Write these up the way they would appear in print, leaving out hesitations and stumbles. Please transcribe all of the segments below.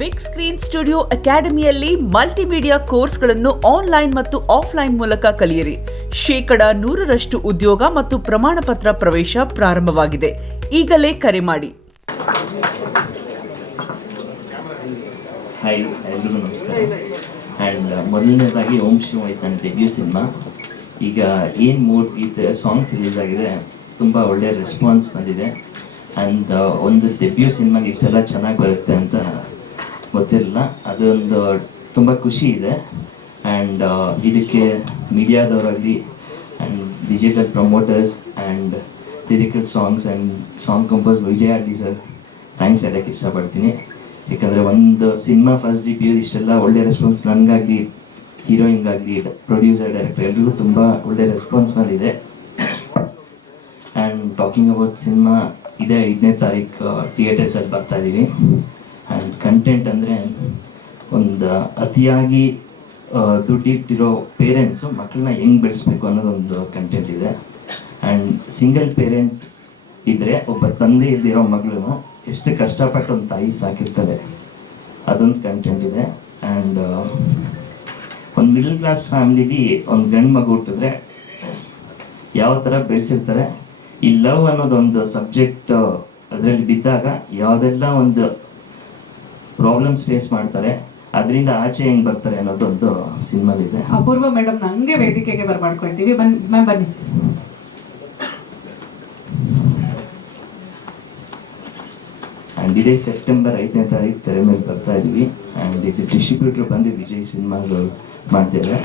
Big screen studio ಅಕಾಡೆಮಿಯಲ್ಲಿ multimedia ಕೋರ್ಸ್ಗಳನ್ನು online ಮತ್ತು ಆಫ್ಲೈನ್ ಮೂಲಕ ಕಲಿಯಿರಿ. 100% ಉದ್ಯೋಗ ಮತ್ತು ಪ್ರಮಾಣ ಪತ್ರ ಪ್ರವೇಶ ಪ್ರಾರಂಭವಾಗಿದೆ. ಈಗಲೇ ಕರೆ ಮಾಡಿ. ಹಾಯ್, ಎಲ್ರಿಗೂ ನಮಸ್ಕಾರ. ಆ್ಯಂಡ್ ಮೊದಲನೇದಾಗಿ ಓಂ ಶಿವ ಆಯ್ತು ನನ್ನ ಡೆಬ್ಯೂ ಸಿನಿಮಾ. ಈಗ ಏನು ಮೂಡ್ ಗೀತೆ ಸಾಂಗ್ಸ್ ರಿಲೀಸ್ ಆಗಿದೆ, ತುಂಬ ಒಳ್ಳೆಯ ರೆಸ್ಪಾನ್ಸ್ ಬಂದಿದೆ. ಆ್ಯಂಡ್ ಒಂದು ಡೆಬ್ಯೂ ಸಿನಿಮಾಗೆ ಇಷ್ಟೆಲ್ಲ ಚೆನ್ನಾಗಿ ಬರುತ್ತೆ ಅಂತ ಗೊತ್ತಿರಲಿಲ್ಲ. ಅದೊಂದು ತುಂಬ ಖುಷಿ ಇದೆ. ಆ್ಯಂಡ್ ಇದಕ್ಕೆ ಮೀಡಿಯಾದವರಾಗಲಿ and digital promoters and lyrical songs and song compose Vijay RD sir thanks ಹೇಳೋಕ್ಕೆ ಇಷ್ಟಪಡ್ತೀನಿ. ಯಾಕಂದರೆ ಒಂದು ಸಿನಿಮಾ ಫಸ್ಟ್ ಡೆಬ್ಯೂ ಇಷ್ಟೆಲ್ಲ ಒಳ್ಳೆ ರೆಸ್ಪಾನ್ಸ್ ನನಗಾಗಲಿ, ಹೀರೋಯಿನ್ಗಾಗಲಿ, ಪ್ರೊಡ್ಯೂಸರ್, ಡೈರೆಕ್ಟರ್ ಎಲ್ರಿಗೂ ತುಂಬ ಒಳ್ಳೆ ರೆಸ್ಪಾನ್ಸ್ ಬಂದಿದೆ. ಆ್ಯಂಡ್ ಟಾಕಿಂಗ್ ಅಬೌಟ್ ಸಿನಿಮಾ, ಇದೇ 5ನೇ ತಾರೀಕು ಥಿಯೇಟರ್ಸಲ್ಲಿ ಬರ್ತಾ ಇದ್ದೀವಿ. ಆ್ಯಂಡ್ ಕಂಟೆಂಟ್ ಅಂದರೆ ಒಂದು ಅತಿಯಾಗಿ ದುಡ್ಡಿಟ್ಟಿರೋ ಪೇರೆಂಟ್ಸು ಮಕ್ಕಳನ್ನ ಹೆಂಗೆ ಬೆಳೆಸ್ಬೇಕು ಅನ್ನೋದೊಂದು ಕಂಟೆಂಟ್ ಇದೆ. ಆ್ಯಂಡ್ ಸಿಂಗಲ್ ಪೇರೆಂಟ್ ಇದ್ದರೆ ಒಬ್ಬ ತಂದೆ ಇದ್ದಿರೋ ಮಗಳನ್ನ ಎಷ್ಟು ಕಷ್ಟಪಟ್ಟು ಒಂದು ತಾಯಿ ಸಾಕಿರ್ತಾರೆ, ಅದೊಂದು ಕಂಟೆಂಟ್ ಇದೆ. ಆ್ಯಂಡ್ ಒಂದು ಮಿಡಲ್ ಕ್ಲಾಸ್ ಫ್ಯಾಮಿಲಿಲಿ ಒಂದು ಗಂಡು ಮಗು ಹುಟ್ಟಿದ್ರೆ ಯಾವ ಥರ ಬೆಳೆಸಿರ್ತಾರೆ, ಈ ಲವ್ ಅನ್ನೋದೊಂದು ಸಬ್ಜೆಕ್ಟ್ ಅದರಲ್ಲಿ ಬಿದ್ದಾಗ ಯಾವುದೆಲ್ಲ ಒಂದು ಪ್ರಾಬ್ಲಮ್ಸ್ ಫೇಸ್ ಮಾಡ್ತಾರೆ, ಅದರಿಂದ ಆಚೆ ಹೆಂಗೆ ಬರ್ತಾರೆ ಅನ್ನೋದೊಂದು ಸಿನಿಮಾಲಿದೆ. ಅಪೂರ್ವ ಮೇಡಮ್ ನಂಗೆ ವೇದಿಕೆಗೆ ಬರ್ಮಾಡ್ಕೊಳ್ತೀವಿ, ಮ್ಯಾಮ್ ಬನ್ನಿ. ಆ್ಯಂಡ್ ಇದೇ ಸೆಪ್ಟೆಂಬರ್ 5ನೇ ತಾರೀಕು ತೆರೆ ಮೇಲೆ ಬರ್ತಾ ಇದ್ವಿ. ಆ್ಯಂಡ್ ಇದು ಡಿಸ್ಟ್ರಿಬ್ಯೂಟ್ರ್ ಬಂದು ವಿಜಯ್ ಸಿನಿಮಾಸ್ ಮಾಡ್ತಿದ್ದಾರೆ.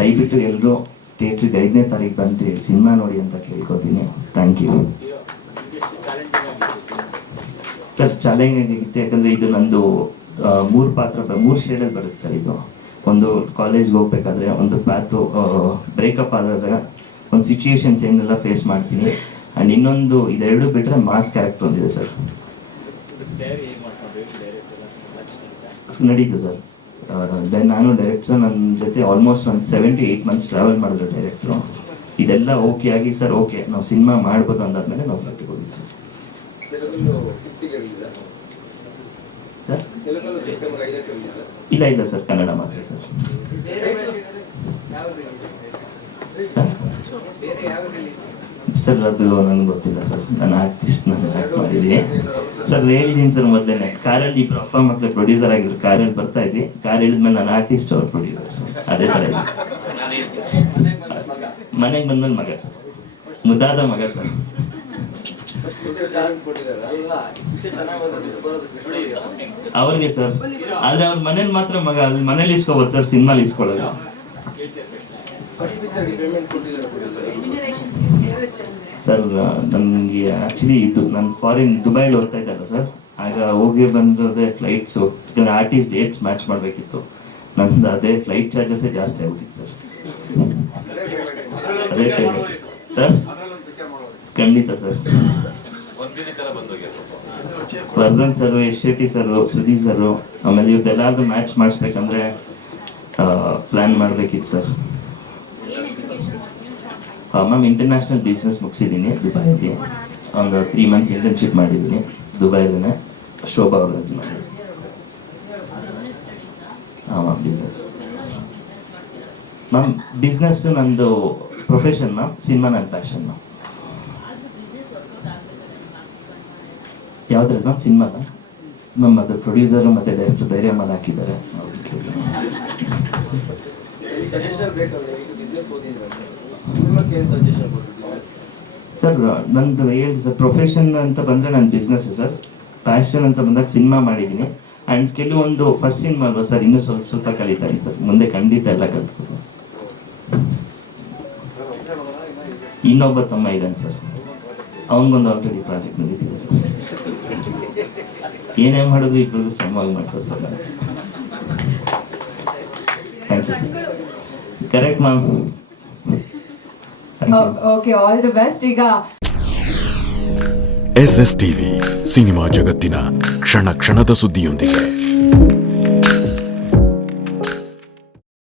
ದಯವಿಟ್ಟು ಎಲ್ಲರೂ ಥಿಯೇಟ್ರಿಗೆ 5ನೇ ತಾರೀಕು ಬಂದು ಸಿನಿಮಾ ನೋಡಿ ಅಂತ ಕೇಳ್ಕೊತೀನಿ. Thank you sir. ಚಾಲೆಂಜ್ ಆಗಿತ್ತು, ಯಾಕಂದರೆ ಇದು ನಂದು 3 ಪಾತ್ರ 3 ಶೇಡಲ್ಲಿ ಬರುತ್ತೆ ಸರ್. ಇದು ಒಂದು ಕಾಲೇಜ್ಗೆ ಹೋಗ್ಬೇಕಾದ್ರೆ, ಒಂದು ಬ್ರೇಕಪ್ ಆದಾಗ ಒಂದು ಸಿಚುಯೇಷನ್ಸ್ ಏನೆಲ್ಲ ಫೇಸ್ ಮಾಡ್ತೀನಿ. ಆ್ಯಂಡ್ ಇನ್ನೊಂದು ಇದೆರಡು ಬಿಟ್ಟರೆ ಮಾಸ್ ಕ್ಯಾರೆಕ್ಟರ್ ಒಂದಿದೆ ಸರ್, ನಡೀತು ಸರ್. ನಾನು ಡೈರೆಕ್ಟರ್ ನನ್ನ ಜೊತೆ ಆಲ್ಮೋಸ್ಟ್ ಒಂದು 7 to 8 months ಟ್ರಾವೆಲ್ ಮಾಡಿದ್ರು ಡೈರೆಕ್ಟ್ರು. ಇದೆಲ್ಲ ಓಕೆ ಆಗಿ ಸರ್ ಓಕೆ ನಾವು ಸಿನಿಮಾ ಮಾಡ್ಬೋದು ಅಂದಾದ್ಮೇಲೆ ನಾವು ಸೆಟ್ಟಿಗೆ ಹೋಗಿದ್ದು ಸರ್. ಸರ್ ಇಲ್ಲ ಸರ್, ಕನ್ನಡ ಮಾತ್ರ ಸರ್. ಸರ್ ಅದು ನನಗೆ ಗೊತ್ತಿಲ್ಲ ಸರ್, ನಾನು ಆರ್ಟಿಸ್ಟ್, ನಾನು ಆ್ಯಕ್ಟ್ ಮಾಡಿದ್ದೀನಿ ಸರ್. ಹೇಳಿದ್ದೀನಿ ಸರ್ ಮೊದಲೇ, ಕಾರಲ್ಲಿ ಇಬ್ಬರು ಅಪ್ಪ ಮಕ್ಕಳು ಪ್ರೊಡ್ಯೂಸರ್ ಆಗಿದ್ರು, ಕಾರಲ್ಲಿ ಬರ್ತಾ ಇದ್ವಿ, ಕಾರ್ ಹೇಳಿದ್ಮೇಲೆ ನಾನು ಆರ್ಟಿಸ್ಟ್, ಅವ್ರು ಪ್ರೊಡ್ಯೂಸರ್ ಸರ್. ಅದೇ ಥರ ಇದೆ. ಮನೆಗೆ ಬಂದ್ಮೇಲೆ ಮಗ ಸರ್, ಮುದ್ದಾದ ಮಗ ಸರ್. ಅವ್ರಿಗೆ ಸರ್, ಆದರೆ ಅವ್ರ ಮನೇಲಿ ಮಾತ್ರ ಮಗ, ಅಲ್ಲಿ ಮನೇಲಿ ಇಸ್ಕೋಬೋದು ಸರ್, ಸಿನಿಮಾಲಿ ಇಸ್ಕೊಳ್ಳೋದು. ಸರ್ ನನಗೆ ಆ್ಯಕ್ಚುಲಿ ಇದು ನಾನು ದುಬೈಲಿ ಓದ್ತಾ ಇದ್ದಲ್ಲ ಸರ್, ಆಗ ಹೋಗಿ ಬಂದಿರೋದೇ ಫ್ಲೈಟ್ಸು, ಯಾಕಂದರೆ ಆರ್ಟಿಸ್ಟ್ ಡೇಟ್ಸ್ ಮ್ಯಾಚ್ ಮಾಡಬೇಕಿತ್ತು. ನಂದು ಅದೇ ಫ್ಲೈಟ್ ಚಾರ್ಜಸ್ಸೇ ಜಾಸ್ತಿ ಆಗ್ಬಿಟ್ಟಿತ್ತು ಸರ್. ಅದೇ ಸರ್, ಖಂಡಿತ sir. Vardhan sir, S Shetty sir, Sudeep sir, ಆಮೇಲೆ ಇವ್ರದ್ದೆಲ್ಲಾರ್ದು ಮ್ಯಾಚ್ ಮಾಡಿಸ್ಬೇಕಂದ್ರೆ ಪ್ಲ್ಯಾನ್ ಮಾಡಬೇಕಿತ್ತು ಸರ್. ಮ್ಯಾಮ್ ಇಂಟರ್ನ್ಯಾಷನಲ್ ಬಿಸ್ನೆಸ್ ಮುಗಿಸಿದ್ದೀನಿ ದುಬೈಯಲ್ಲಿ. ಒಂದು 3 months ಇಂಟರ್ನ್ಶಿಪ್ ಮಾಡಿದ್ದೀನಿ ದುಬೈಲೇ, ಶೋಭಾ ಅವ್ರ ಮಾಡಿದ್ದೀನಿ. ಹಾಂ ಮ್ಯಾಮ್, ಬಿಸ್ನೆಸ್ ಮ್ಯಾಮ್. ಬಿಸ್ನೆಸ್ ನಂದು ಪ್ರೊಫೆಷನ್ ಮ್ಯಾಮ್, ಸಿನಿಮಾ ನನ್ನ ಪ್ಯಾಷನ್ ಮ್ಯಾಮ್. ಯಾವ್ದ್ರಲ್ಲಿ ಮ್ಯಾಮ್? ಸಿನಿಮಾದ ಮ್ಯಾಮ್. ಅದು ಪ್ರೊಡ್ಯೂಸರು ಮತ್ತು ಡೈರೆಕ್ಟರ್ ಧೈರ್ಯ ಮಾಡಿ ಹಾಕಿದ್ದಾರೆ. ಸರ್ ನಂದು ಹೇಳಿದೆ ಸರ್, ಪ್ರೊಫೆಷನ್ ಅಂತ ಬಂದರೆ ನನ್ನ ಬಿಸ್ನೆಸ್ ಸರ್, ಪ್ಯಾಷನ್ ಅಂತ ಬಂದಾಗ ಸಿನಿಮಾ ಮಾಡಿದ್ದೀನಿ. ಆ್ಯಂಡ್ ಕೆಲವೊಂದು ಫಸ್ಟ್ ಸಿನಿಮಾ ಅಲ್ವಾ ಸರ್, ಇನ್ನೂ ಸ್ವಲ್ಪ ಕಲಿತಾ ಇದ್ದೀನಿ ಸರ್, ಮುಂದೆ ಖಂಡಿತ ಎಲ್ಲ ಕಲ್ತ್ಕೊತೀನಿ ಸರ್. ಇನ್ನೊಬ್ಬ ತಮ್ಮ ಇದ್ದಾನೆ ಸರ್, ಅವನಿಗೊಂದು ಆಲ್ರೆಡಿ ಪ್ರಾಜೆಕ್ಟ್ ನಡೀತಿದೆ ಸರ್. ಏನೇ ಮಾಡಿದ್ರು ಇಬ್ಬರಿಗೂ ಸಮವಾಗಿ ಮಾಡ್ಬೋದು sir. Thank you sir. Correct ma'am. Okay, all the best. ಈಗ SS TV ಸಿನಿಮಾ ಜಗತ್ತಿನ ಕ್ಷಣ ಕ್ಷಣದ ಸುದ್ದಿಯೊಂದಿಗೆ.